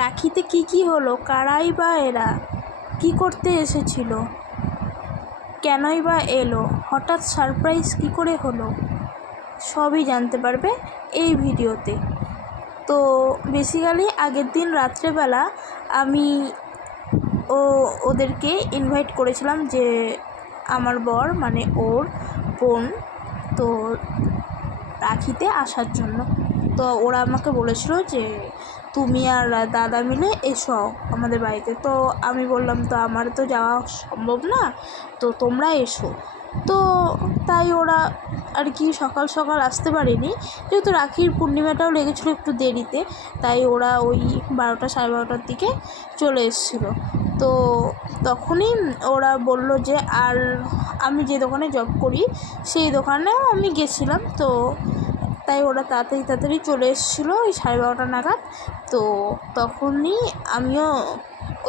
রাখিতে কি কি হলো, কারাই বা এরা, কি করতে এসেছিল, কেনই বা এলো, হঠাৎ সারপ্রাইজ কি করে হলো, সবই জানতে পারবে এই ভিডিওতে। তো বেসিক্যালি আগের দিন রাত্রেবেলা আমি ওদেরকে ইনভাইট করেছিলাম, যে আমার বর মানে ওর বোন, তো রাখিতে আসার জন্য। তো ওরা আমাকে বলেছিল যে তুমি আর দাদা মিলে এসো আমাদের বাড়িতে। তো আমি বললাম তো আমার তো যাওয়া সম্ভব না, তো তোমরা এসো। তো তাই ওরা আর কি সকাল সকাল আসতে পারেনি, যেহেতু রাখির পূর্ণিমাটাও লেগেছিলো একটু দেরিতে, তাই ওরা ওই 12টা সাড়ে 12টার দিকে চলে এসেছিলো। তো তখনই ওরা বলল যে, আর আমি যে দোকানে জব করি সেই দোকানেও আমি গেছিলাম, তো তাই ওরা তাড়াতাড়ি চলে এসেছিলো ওই 12:30 নাগাদ। তো তখনই আমিও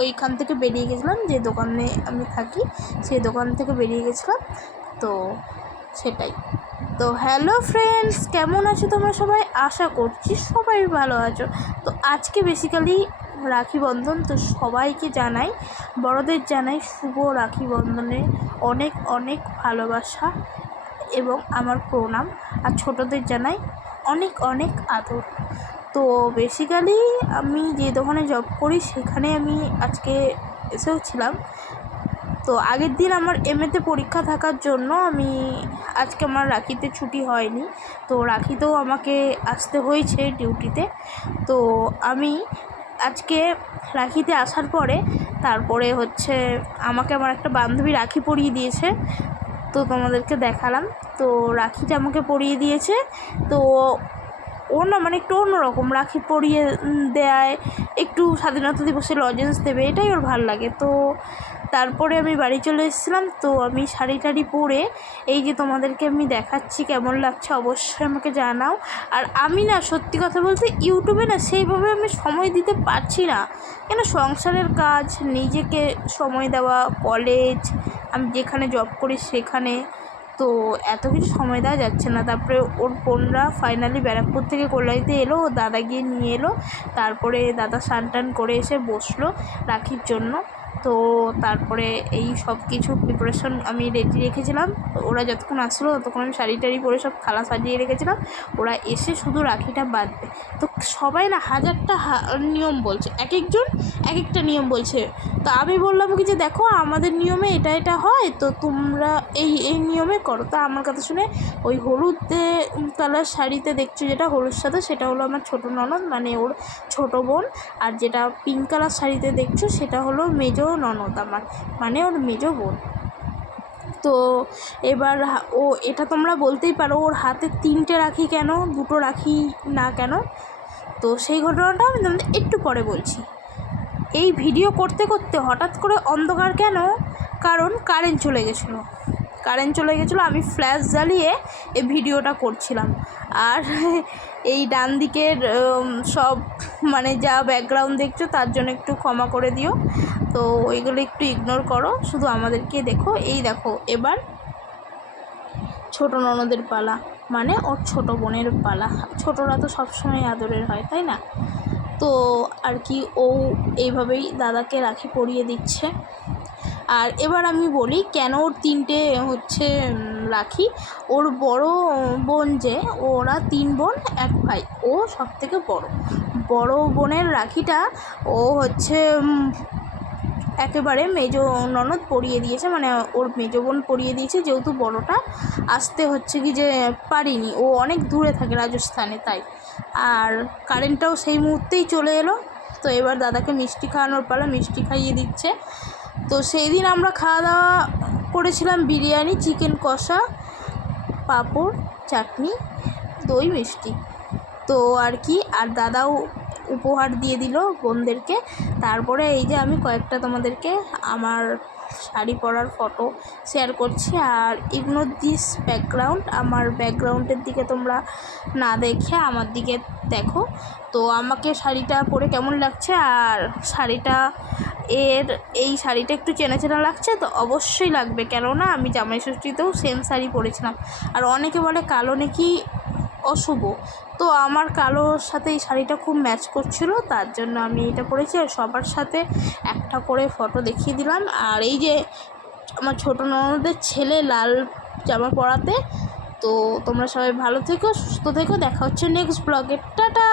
ওইখান থেকে বেরিয়ে গেছিলাম, যে দোকানে আমি থাকি সেই দোকান থেকে বেরিয়ে গেছিলাম। তো সেটাই। তো হ্যালো ফ্রেন্ডস, কেমন আছো তোমরা সবাই? আশা করছি সবাই ভালো আছো। তো আজকে বেসিক্যালি রাখি বন্ধন, তো সবাইকে জানাই, বড়দের জানাই শুভ রাখি বন্ধনে অনেক অনেক ভালোবাসা এবং আমার প্রণাম, আর ছোটদের জানাই অনেক অনেক আদর। তো বেসিক্যালি আমি যে দোকানে জব করি সেখানে আমি আজকে এসেও ছিলাম। তো আগের দিন আমার এমএতে পরীক্ষা থাকার জন্য আমি আজকে আমার রাখিতে ছুটি হয়নি, তো রাখিতেও আমাকে আসতে হয়েছে ডিউটিতে। তো আমি আজকে রাখিতে আসার পরে তারপরে হচ্ছে আমাকে আমার একটা বান্ধবী রাখি পরিয়ে দিয়েছে, তো তোমাদেরকে দেখালাম। তো রাখিটা আমাকে পরিয়ে দিয়েছে, তো ও না মানে একটু অন্যরকম রাখি পরিয়ে দেয়, একটু স্বাধীনতা দিবসে লজেন্স দেবে, এটাই ওর ভালো লাগে। তো তারপরে আমি বাড়ি চলে এসেছিলাম, তো আমি শাড়ি টাড়ি পরে এই যে তোমাদেরকে আমি দেখাচ্ছি, কেমন লাগছে অবশ্যই আমাকে জানাও। আর আমি না সত্যি কথা বলতে ইউটিউবে না সেইভাবে আমি সময় দিতে পারছি না, কেন সংসারের কাজ, নিজেকে সময় দেওয়া, কলেজ, আমি যেখানে জব করি সেখানে, তো এত কিছু সময় দেওয়া যাচ্ছে না। তারপরে ওর বোনরা ফাইনালি ব্যারাকপুর থেকে কল্যাণীতে এলো, ও দাদা গিয়ে নিয়ে এলো, তারপরে দাদা স্নান টান করে এসে বসলো রাখির জন্য। তো তারপরে এই সব কিছু প্রিপারেশন আমি রেডি রেখেছিলাম, ওরা যতক্ষণ আসলো ততক্ষণ আমি শাড়ি টাড়ি পরে সব থালা সাজিয়ে রেখেছিলাম, ওরা এসে শুধু রাখিটা বাঁধবে। তো সবাই না হাজারটা নিয়ম বলছে, এক একজন এক একটা নিয়ম বলছে। তো আমি বললাম কি যে দেখো আমাদের নিয়মে এটা এটা হয়, তো তোমরা এই এই নিয়মে করো। তো আমার কথা শুনে ওই হলুদ কালার শাড়িতে দেখছো যেটা হলুদ সাদা, সেটা হলো আমার ছোটো ননদ মানে ওর ছোটো বোন, আর যেটা পিঙ্ক কালার শাড়িতে দেখছো সেটা হলো মেজো ননদ আমার মানে ওর মেজো বোন। তো এবার ও এটা তোমরা বলতেই পারো ওর হাতে 3টে রাখি কেন, 2টো রাখি না কেন? তো সেই ঘটনাটা আমি তোমাদের একটু পরে বলছি। এই ভিডিও করতে করতে হঠাৎ করে অন্ধকার কেন? কারণ কারেন্ট চলে গেছিলো, আমি ফ্ল্যাশ জ্বালিয়ে এই ভিডিওটা করছিলাম। আর এই ডান দিকের সব মানে যা ব্যাকগ্রাউন্ড দেখছো তার জন্য একটু ক্ষমা করে দিও, তো ওইগুলো একটু ইগনোর করো, শুধু আমাদেরকে দেখো। এই দেখো এবার ছোটো ননদের পালা, মানে ওর ছোটো বোনের পালা। ছোটরা তো সবসময় আদরের হয়, তাই না? তো আর কি ও এইভাবেই দাদাকে রাখি পরিয়ে দিচ্ছে। আর এবার আমি বলি কেন ওর 3টে হচ্ছে রাখি। ওর বড় বোন, যে ওরা 3 বোন 1 ভাই, ও সবথেকে বড় বোনের রাখিটা ও হচ্ছে একেবারে মেজো ননদ পরিয়ে দিয়েছে, মানে ওর মেজো বোন পরিয়ে দিয়েছে, যেহেতু বড়টা আসতে হচ্ছে কি যে পারিনি, ও অনেক দূরে থাকে রাজস্থানে, তাই। আর কারেন্টটাও সেই মুহূর্তেই চলে এলো। তো এবার দাদাকে মিষ্টি খাওয়ানোর পালা, মিষ্টি খাইয়ে দিচ্ছে। তো সেই দিন আমরা খাওয়া দাওয়া করেছিলাম বিরিয়ানি, চিকেন কষা, পাঁপড়, চাটনি, দই, মিষ্টি। তো আর কি, আর দাদাও উপহার দিয়ে দিল বোনদেরকে। তারপরে এই যে আমি কয়েকটা তোমাদেরকে আমার শাড়ি পরার ফটো শেয়ার করছি, আর ইগনোর দিস ব্যাকগ্রাউন্ড, আমার ব্যাকগ্রাউন্ডের দিকে তোমরা না দেখে আমার দিকে দেখো। তো আমাকে শাড়িটা পরে কেমন লাগছে, আর শাড়িটা এই শাড়িটা একটু চেনা চেনা লাগছে, তো অবশ্যই লাগবে, কেননা আমি জামাই ষষ্ঠীতেও সেম শাড়ি পরেছিলাম। আর অনেকে বলে কালো নাকি অশুভ। তো আমার কালোর সাথে এই শাড়িটা খুব ম্যাচ করছিল, তার জন্য আমি এটা পরেছি। আর সবার সাথে একটা করে ফটো দেখিয়ে দিলাম। আর এই যে আমার ছোটো ননদের ছেলে লাল জামা পরাতে। তো তোমরা সবাই ভালো থেকো, সুস্থ থেকো, দেখা হচ্ছে নেক্সট ব্লগে। টাটা।